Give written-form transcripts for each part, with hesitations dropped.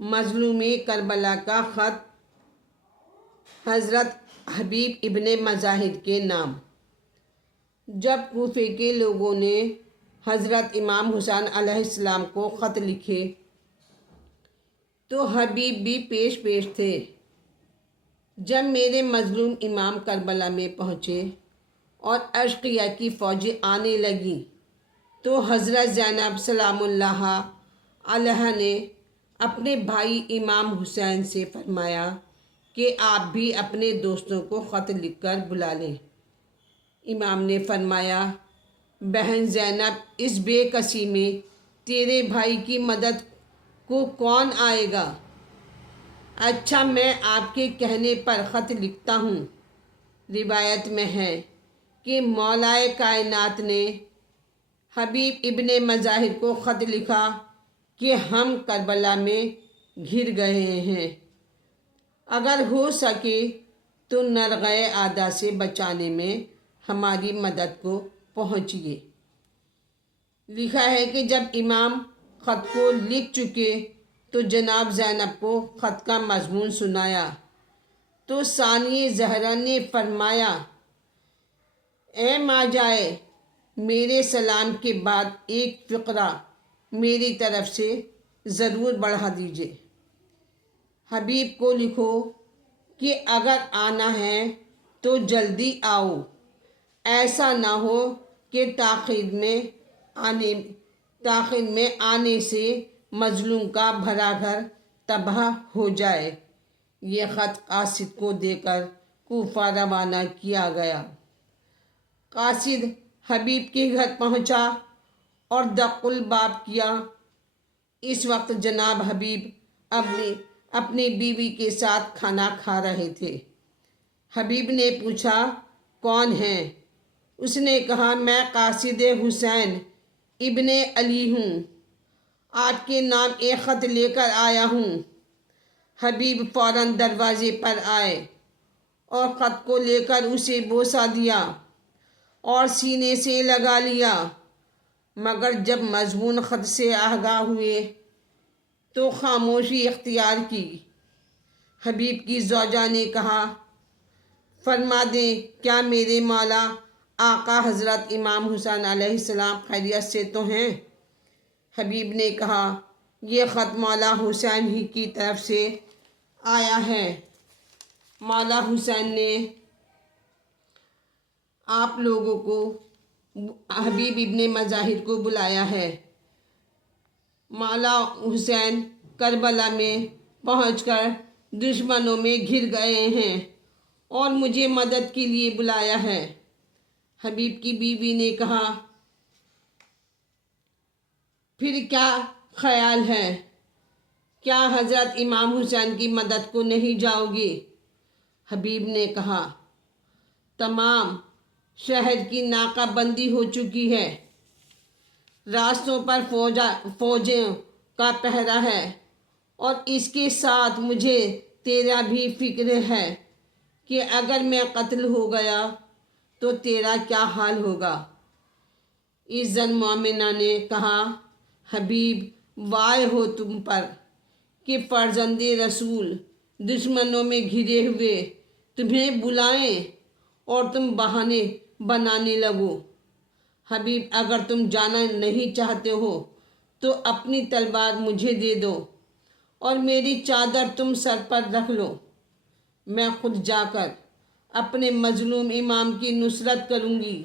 مظلوم کربلا کا خط حضرت حبیب ابن مظاہر کے نام۔ جب کوفے کے لوگوں نے حضرت امام حسین علیہ السلام کو خط لکھے تو حبیب بھی پیش پیش تھے۔ جب میرے مظلوم امام کربلا میں پہنچے اور اشقیہ کی فوجیں آنے لگیں تو حضرت زینب سلام اللہ علیہ نے اپنے بھائی امام حسین سے فرمایا کہ آپ بھی اپنے دوستوں کو خط لکھ کر بلا لیں۔ امام نے فرمایا، بہن زینب، اس بے کسی میں تیرے بھائی کی مدد کو کون آئے گا؟ اچھا، میں آپ کے کہنے پر خط لکھتا ہوں۔ روایت میں ہے کہ مولا کائنات نے حبیب ابن مظاہر کو خط لکھا کہ ہم کربلا میں گھر گئے ہیں، اگر ہو سکے تو نرغہ آدھا سے بچانے میں ہماری مدد کو پہنچیے۔ لکھا ہے کہ جب امام خط کو لکھ چکے تو جناب زینب کو خط کا مضمون سنایا تو ثانیہ زہرا نے فرمایا، اے ماں جائے، میرے سلام کے بعد ایک فقرہ میری طرف سے ضرور بڑھا دیجیے۔ حبیب کو لکھو کہ اگر آنا ہے تو جلدی آؤ، ایسا نہ ہو کہ تاخیر میں آنے سے مظلوم کا بھرا گھر تباہ ہو جائے۔ یہ خط قاصد کو دے کر کوفہ روانہ کیا گیا۔ قاصد حبیب کے گھر پہنچا اور دق الباب کیا۔ اس وقت جناب حبیب اپنی بیوی کے ساتھ کھانا کھا رہے تھے۔ حبیب نے پوچھا، کون ہیں؟ اس نے کہا، میں قاصد حسین ابن علی ہوں، آپ کے نام ایک خط لے کر آیا ہوں۔ حبیب فوراً دروازے پر آئے اور خط کو لے کر اسے بوسہ دیا اور سینے سے لگا لیا، مگر جب مضمون خط سے آگاہ ہوئے تو خاموشی اختیار کی۔ حبیب کی زوجہ نے کہا، فرما دیں، کیا میرے مولا آقا حضرت امام حسین علیہ السلام خیریت سے تو ہیں؟ حبیب نے کہا، یہ خط مولا حسین ہی کی طرف سے آیا ہے۔ مولا حسین نے آپ لوگوں کو حبیب ابن مظاہر کو بلایا ہے۔ مولا حسین کربلا میں پہنچ کر دشمنوں میں گھر گئے ہیں اور مجھے مدد کے لیے بلایا ہے۔ حبیب کی بیوی نے کہا، پھر کیا خیال ہے؟ کیا حضرت امام حسین کی مدد کو نہیں جاؤ گے؟ حبیب نے کہا، تمام شہر کی ناکہ بندی ہو چکی ہے، راستوں پر فوجوں کا پہرا ہے، اور اس کے ساتھ مجھے تیرا بھی فکر ہے کہ اگر میں قتل ہو گیا تو تیرا کیا حال ہوگا۔ اس زن مومنہ نے کہا، حبیب، وائے ہو تم پر کہ فرزند رسول دشمنوں میں گھرے ہوئے تمہیں بلائیں اور تم بہانے بنانے لگو۔ حبیب، اگر تم جانا نہیں چاہتے ہو تو اپنی تلوار مجھے دے دو اور میری چادر تم سر پر رکھ لو، میں خود جا کر اپنے مظلوم امام کی نصرت کروں گی۔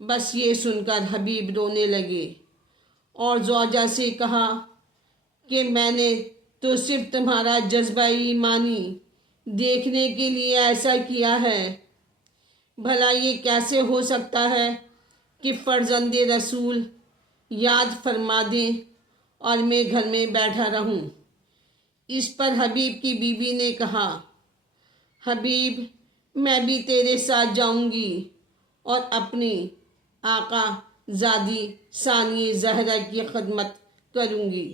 بس یہ سن کر حبیب رونے لگے اور زوجہ سے کہا کہ میں نے تو صرف تمہارا جذبہ ایمانی دیکھنے کے لیے ایسا کیا ہے، بھلا یہ کیسے ہو سکتا ہے کہ فرزند رسول یاد فرما دیں اور میں گھر میں بیٹھا رہوں۔ اس پر حبیب کی بیوی نے کہا، حبیب، میں بھی تیرے ساتھ جاؤں گی اور اپنی آقا زادی ثانیہ زہرا کی خدمت کروں گی۔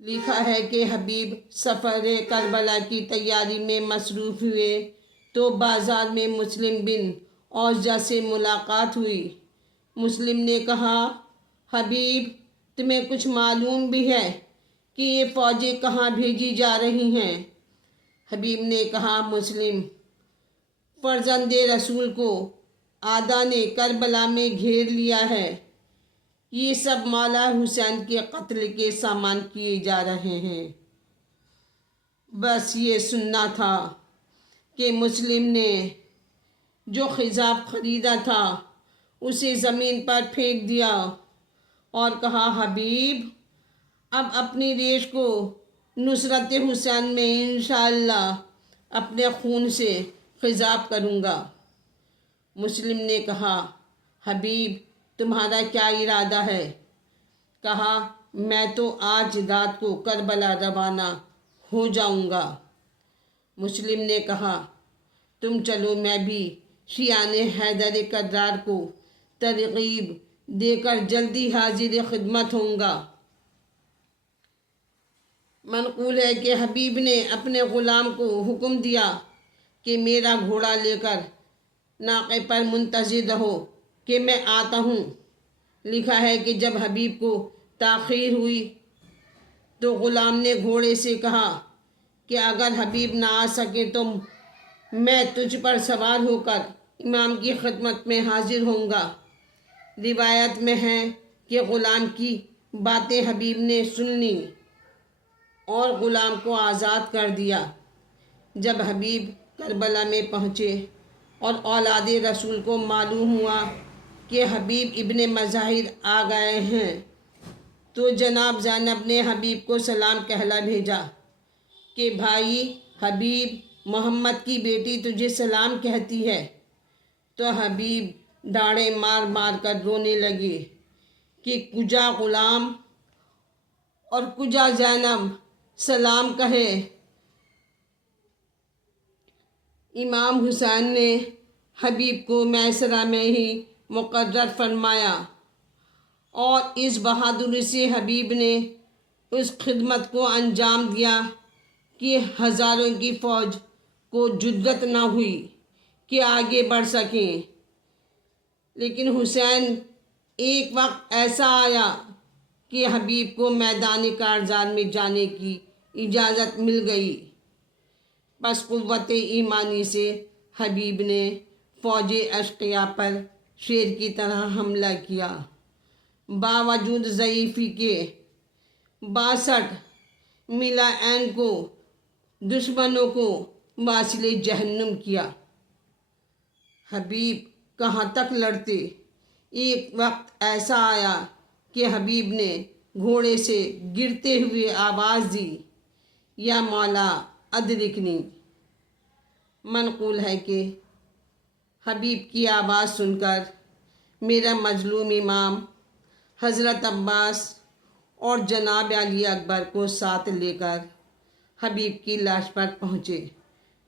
لکھا ہے کہ حبیب سفر کربلا کی تیاری میں مصروف ہوئے تو بازار میں مسلم بن اوجہ سے ملاقات ہوئی۔ مسلم نے کہا، حبیب، تمہیں کچھ معلوم بھی ہے کہ یہ فوجیں کہاں بھیجی جا رہی ہیں؟ حبیب نے کہا مسلم فرزند رسول کو آدھا نے کربلا میں گھیر لیا ہے، یہ سب مولا حسین کے قتل کے سامان کیے جا رہے ہیں۔ بس یہ سننا تھا کہ مسلم نے جو خضاب خریدا تھا اسے زمین پر پھینک دیا اور کہا حبیب اب اپنی ریش کو نصرت حسین میں انشاءاللہ اپنے خون سے خضاب کروں گا۔ مسلم نے کہا حبیب تمہارا کیا ارادہ ہے؟ کہا میں تو آج رات کو کربلا روانہ ہو جاؤں گا۔ مسلم نے کہا تم چلو، میں بھی شیعان حیدر کرار کو ترغیب دے کر جلدی حاضر خدمت ہوں گا۔ منقول ہے کہ حبیب نے اپنے غلام کو حکم دیا کہ میرا گھوڑا لے کر ناقے پر منتظر رہو کہ میں آتا ہوں۔ لکھا ہے کہ جب حبیب کو تاخیر ہوئی تو غلام نے گھوڑے سے کہا کہ اگر حبیب نہ آ سکے تو میں تجھ پر سوار ہو کر امام کی خدمت میں حاضر ہوں گا۔ روایت میں ہے کہ غلام کی باتیں حبیب نے سن لیں اور غلام کو آزاد کر دیا۔ جب حبیب کربلا میں پہنچے اور اولاد رسول کو معلوم ہوا کہ حبیب ابن مظاہر آ گئے ہیں تو جناب زینب نے حبیب کو سلام کہلا بھیجا کہ بھائی حبیب محمد کی بیٹی تجھے سلام کہتی ہے۔ تو حبیب ڈاڑیں مار مار کر رونے لگے کہ کجا غلام اور کجا زینب سلام کہے۔ امام حسین نے حبیب کو میسرہ میں ہی مقرر فرمایا اور اس بہادری سے حبیب نے اس خدمت کو انجام دیا کہ ہزاروں کی فوج کو جرأت نہ ہوئی کہ آگے بڑھ سکیں۔ لیکن حسین ایک وقت ایسا آیا کہ حبیب کو میدان کارزار میں جانے کی اجازت مل گئی۔ بس قوت ایمانی سے حبیب نے فوج اشقیاء پر شیر کی طرح حملہ کیا۔ باوجود ضعیفی کے 62 میلہ عین کو دشمنوں کو واصل جہنم کیا۔ حبیب کہاں تک لڑتے؟ ایک وقت ایسا آیا کہ حبیب نے گھوڑے سے گرتے ہوئے آواز دی یا مولا ادرکنی۔ منقول ہے کہ حبیب کی آواز سن کر میرا مظلوم امام حضرت عباس اور جناب علی اکبر کو ساتھ لے کر حبیب کی لاش پر پہنچے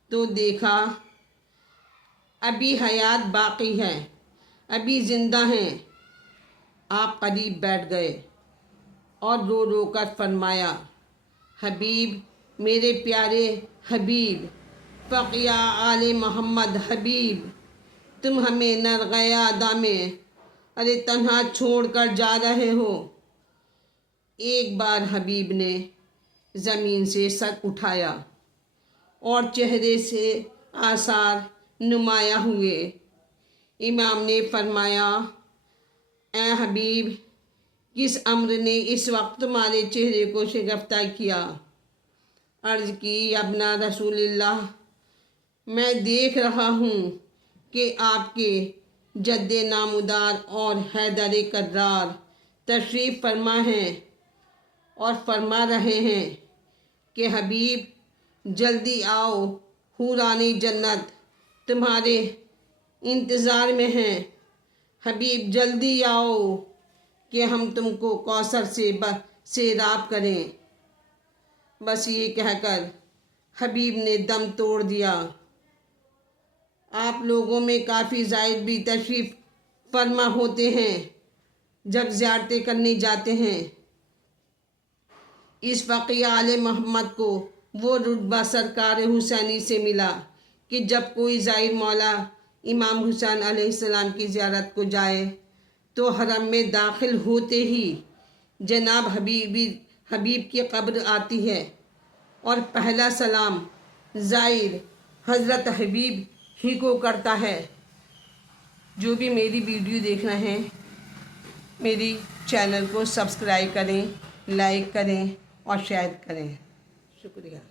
تو دیکھا ابھی حیات باقی ہے، ابھی زندہ ہیں۔ آپ قریب بیٹھ گئے اور رو رو کر فرمایا حبیب میرے پیارے حبیب، فقیہ آل محمد حبیب، تم ہمیں نرغیادہ میں ارے تنہا چھوڑ کر جا رہے ہو۔ ایک بار حبیب نے زمین سے سر اٹھایا اور چہرے سے آثار نمایاں ہوئے۔ امام نے فرمایا اے حبیب کس امر نے اس وقت تمہارے چہرے کو شگفتہ کیا؟ عرض کی ابنا رسول اللہ، میں دیکھ رہا ہوں کہ آپ کے جد نامدار اور حیدر کرار تشریف فرما ہیں اور فرما رہے ہیں کہ حبیب جلدی آؤ، حوران جنت تمہارے انتظار میں ہیں۔ حبیب جلدی آؤ کہ ہم تم کو کوثر سے سیراب کریں۔ بس یہ کہہ کر حبیب نے دم توڑ دیا۔ آپ لوگوں میں کافی زائر بھی تشریف فرما ہوتے ہیں جب زیارتیں کرنے جاتے ہیں۔ اس فقیہ آل محمد کو وہ رتبہ سرکار حسینی سے ملا کہ جب کوئی زائر مولا امام حسین علیہ السلام کی زیارت کو جائے تو حرم میں داخل ہوتے ہی جناب حبیب کی قبر آتی ہے اور پہلا سلام زائر حضرت حبیب ہی کو کرتا ہے۔ جو بھی میری ویڈیو دیکھ رہے ہیں میری چینل کو سبسکرائب کریں، لائک کریں اور شیئر کریں۔ شکریہ۔